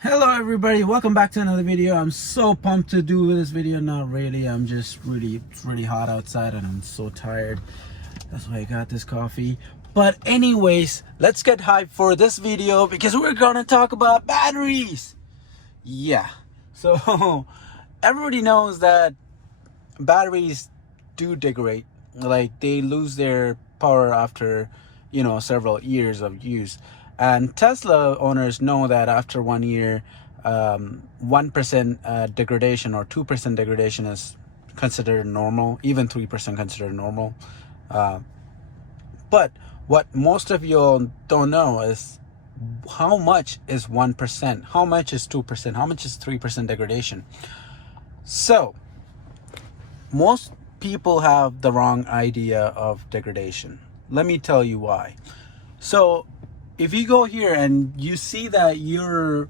Hello everybody, welcome back to another video. I'm so pumped to do this video. Not really, I'm just it's really hot outside and I'm so tired. That's why I got this coffee. But anyways, let's get hyped for this video because we're gonna talk about batteries. Yeah, so everybody knows that batteries do degrade. Like, they lose their power after several years of use. And Tesla owners know that after 1 year, 1% degradation or 2% degradation is considered normal. Even 3% considered normal. But what most of you don't know is how much is 1%, how much is 2%, how much is 3% degradation. So most people have the wrong idea of degradation. Let me tell you why. So if you go here and you see that your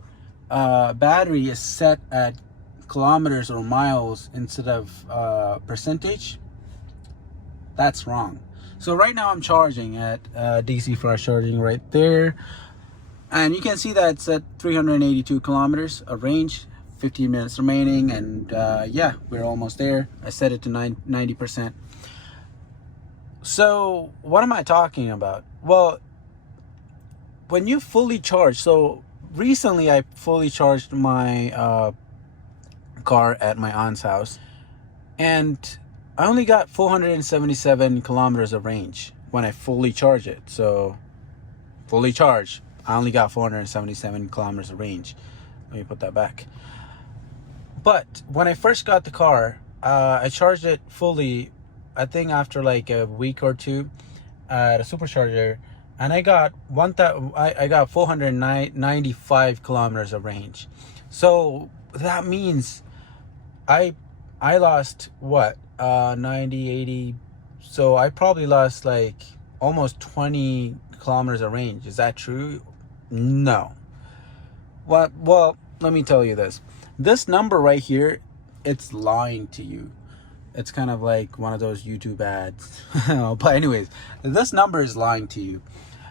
battery is set at kilometers or miles instead of percentage, that's wrong. So right now I'm charging at DC fast charging right there, and you can see that it's at 382 kilometers of range, 15 minutes remaining, and yeah, we're almost there. I set it to 90%. So what am I talking about? Well, when you fully charge, so recently I fully charged my car at my aunt's house, and I only got 477 kilometers of range when I fully charged it. So fully charged, I only got 477 kilometers of range. Let me put that back. But when I first got the car, I charged it fully, I think after like a week or two at a supercharger, and I got 495 kilometers of range. So that means I lost what, 90, 80, so I probably lost like almost 20 kilometers of range. Is that true? No. Well, let me tell you this. This number right here, it's lying to you. It's kind of like one of those YouTube ads. But anyways, this number is lying to you.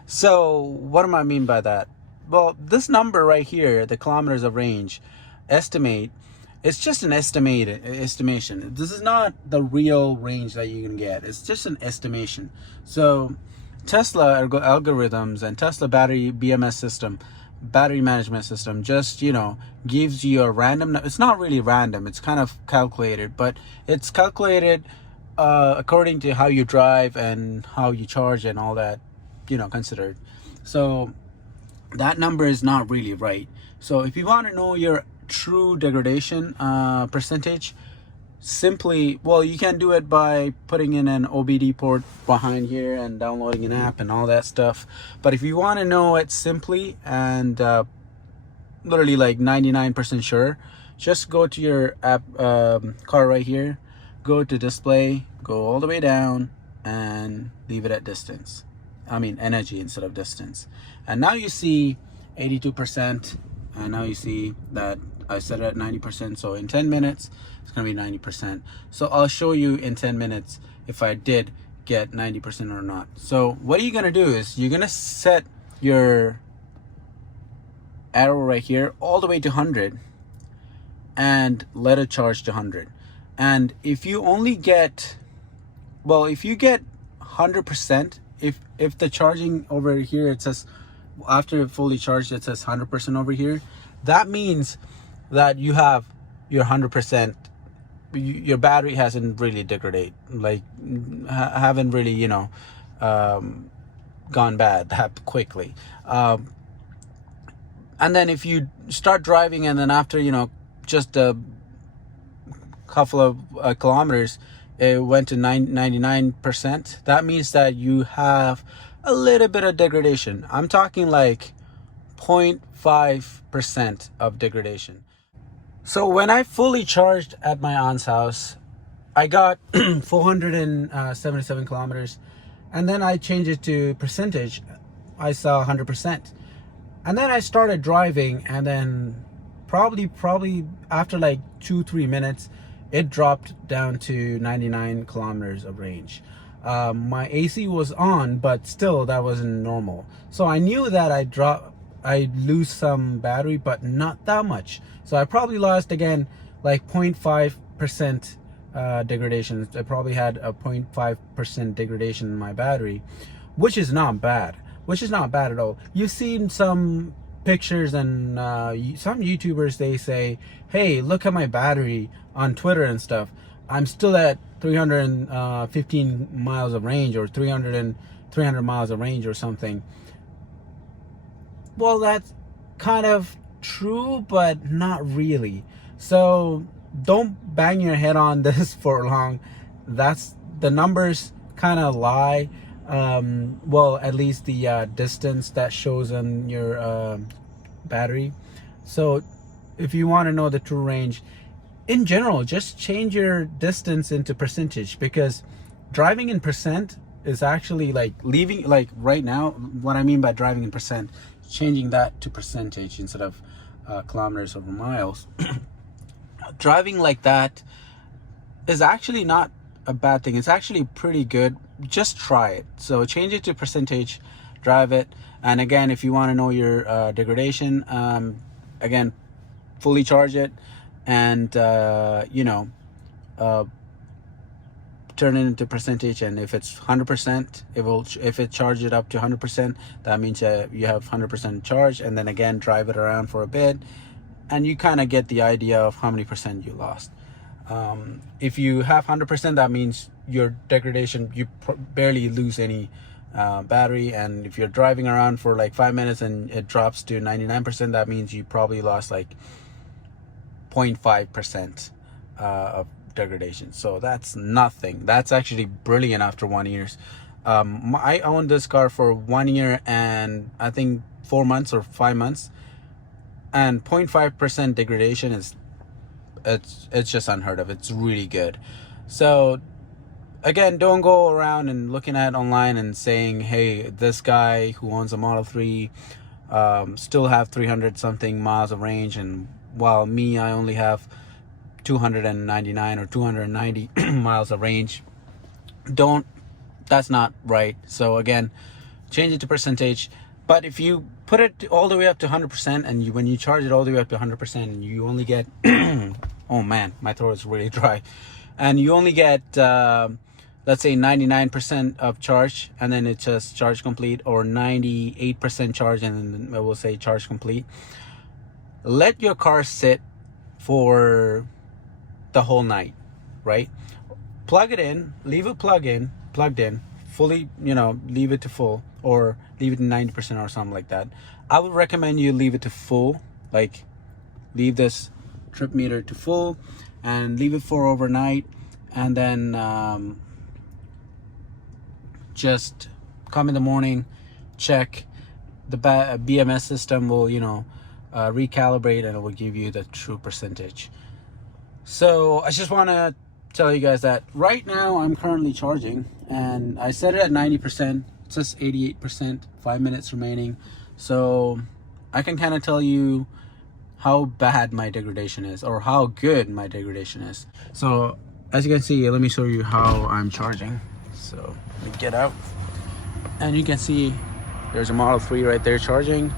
So what do I mean by that? Well, this number right here, the kilometers of range estimate, it's just an estimation. This is not the real range that you can get. It's just an estimation. So Tesla algorithms and Tesla battery BMS system, battery management system, just gives you a random. It's not really random. It's kind of calculated, but it's calculated according to how you drive and how you charge and all that, considered. So that number is not really right. So if you want to know your true degradation percentage, simply, well, you can do it by putting in an OBD port behind here and downloading an app and all that stuff. But if you want to know it simply and literally like 99% sure, just go to your app car right here, go to display, go all the way down and leave it at distance. I mean energy instead of distance. And now you see 82%, and now you see that I set it at 90%. So in 10 minutes it's gonna be 90%. So I'll show you in 10 minutes if I did get 90% or not. So what you're gonna do is you're gonna set your arrow right here all the way to 100 and let it charge to 100. And if you only get, well, if you get 100%, if the charging over here, it says after fully charged, it says 100% over here, that means that you have your 100%, your battery hasn't really degraded, like haven't really gone bad that quickly. And then if you start driving and then after just a couple of kilometers it went to 99%, that means that you have a little bit of degradation. I'm talking like 0.5% of degradation. So when I fully charged at my aunt's house, I got 477 kilometers, and then I changed it to percentage. I saw 100%, and then I started driving, and then probably after like 2-3 minutes it dropped down to 99 kilometers of range. My AC was on, but still that wasn't normal. So I knew that I I lose some battery, but not that much. So I probably lost again like 0.5% degradation. I probably had a 0.5% degradation in my battery, which is not bad. Which is not bad at all. You've seen some pictures and some YouTubers, they say, hey, look at my battery on Twitter and stuff. I'm still at 315 miles of range, or 300 miles of range or something. Well, that's kind of true, but not really. So don't bang your head on this for long. That's the numbers kind of lie. Well, at least the distance that shows on your battery. So if you want to know the true range, in general, just change your distance into percentage, because driving in percent is actually like leaving, like right now, what I mean by driving in percent, changing that to percentage instead of kilometers over miles. Driving like that is actually not a bad thing. It's actually pretty good. Just try it. So change it to percentage, drive it. And again, if you want to know your degradation, again, fully charge it, and turn it into percentage. And if it's 100%, it will, if it charges it up to 100%, that means you have 100% charge. And then again, drive it around for a bit, and you kind of get the idea of how many percent you lost. If you have 100%, that means your degradation, you barely lose any battery. And if you're driving around for like 5 minutes and it drops to 99%, that means you probably lost like 0.5% of degradation. So that's nothing. That's actually brilliant after 1 year. I owned this car for 1 year and I think 4 months or 5 months, and 0.5% degradation is, it's just unheard of. It's really good. So again, don't go around and looking at online and saying, hey, this guy who owns a Model 3 still have 300 something miles of range, and while me, I only have 299 or 290 miles of range. That's not right. So again, change it to percentage. But if you put it all the way up to 100%, and when you charge it all the way up to 100%, you only get oh man, my throat is really dry, and you only get let's say 99% of charge, and then it's just charge complete, or 98% charge, and then I will say charge complete. Let your car sit for the whole night, right? Plug it in, leave it plugged in fully, leave it to full, or leave it to 90% or something like that. I would recommend you leave it to full, like leave this trip meter to full and leave it for overnight, and then just come in the morning, check. The BMS system will recalibrate, and it will give you the true percentage. So I just want to tell you guys that right now I'm currently charging, and I set it at 90%. It's just 88%, 5 minutes remaining. So I can kind of tell you how bad my degradation is, or how good my degradation is. So as you can see, let me show you how I'm charging. So let me get out, and you can see there's a Model 3 right there charging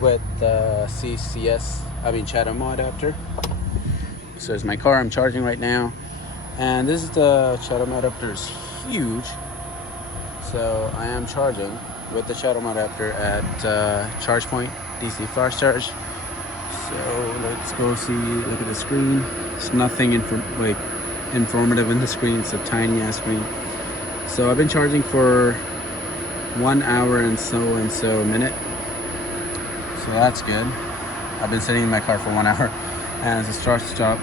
with the CHAdeMO adapter. So it's my car I'm charging right now, and this is the CHAdeMO adapter. Is huge. So I am charging with the CHAdeMO adapter at charge point, DC fast charge. So let's go see, look at the screen. It's nothing informative in the screen. It's a tiny ass screen. So I've been charging for 1 hour and so minute. So that's good. I've been sitting in my car for 1 hour, and it's a start stop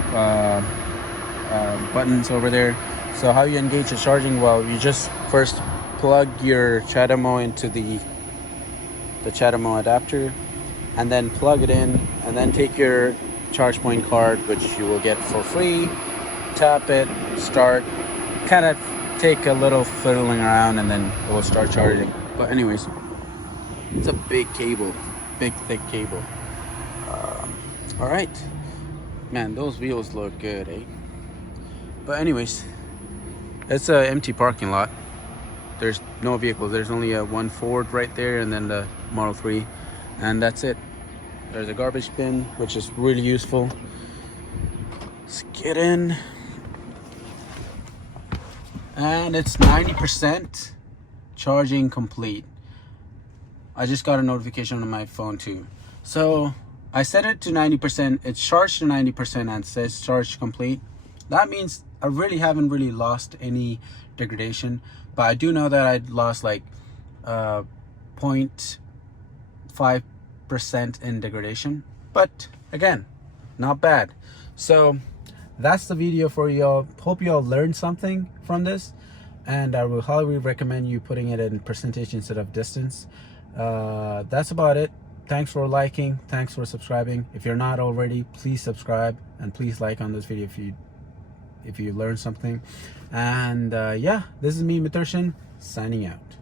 buttons over there. So how you engage the charging? Well, you just first plug your CHAdeMO into the CHAdeMO adapter, and then plug it in, and then take your charge point card, which you will get for free, tap it, start, kind of take a little fiddling around, and then it will start charging. But anyways, it's a big cable, big thick cable. All right, man, those wheels look good, eh? But anyways, it's an empty parking lot. There's no vehicles. There's only one Ford right there, and then the Model 3. And that's it. There's a garbage bin, which is really useful. Let's get in. And it's 90% charging complete. I just got a notification on my phone too. So I set it to 90%. It's charged to 90% and says charge complete. That means I really haven't lost any degradation, but I do know that I lost like 0.5% in degradation. But again, not bad. So that's the video for y'all. Hope y'all learned something from this, and I will highly recommend you putting it in percentage instead of distance. That's about it. Thanks for liking, thanks for subscribing. If you're not already, please subscribe and please like on this video if you learned something. And yeah, this is me, Miturshan, signing out.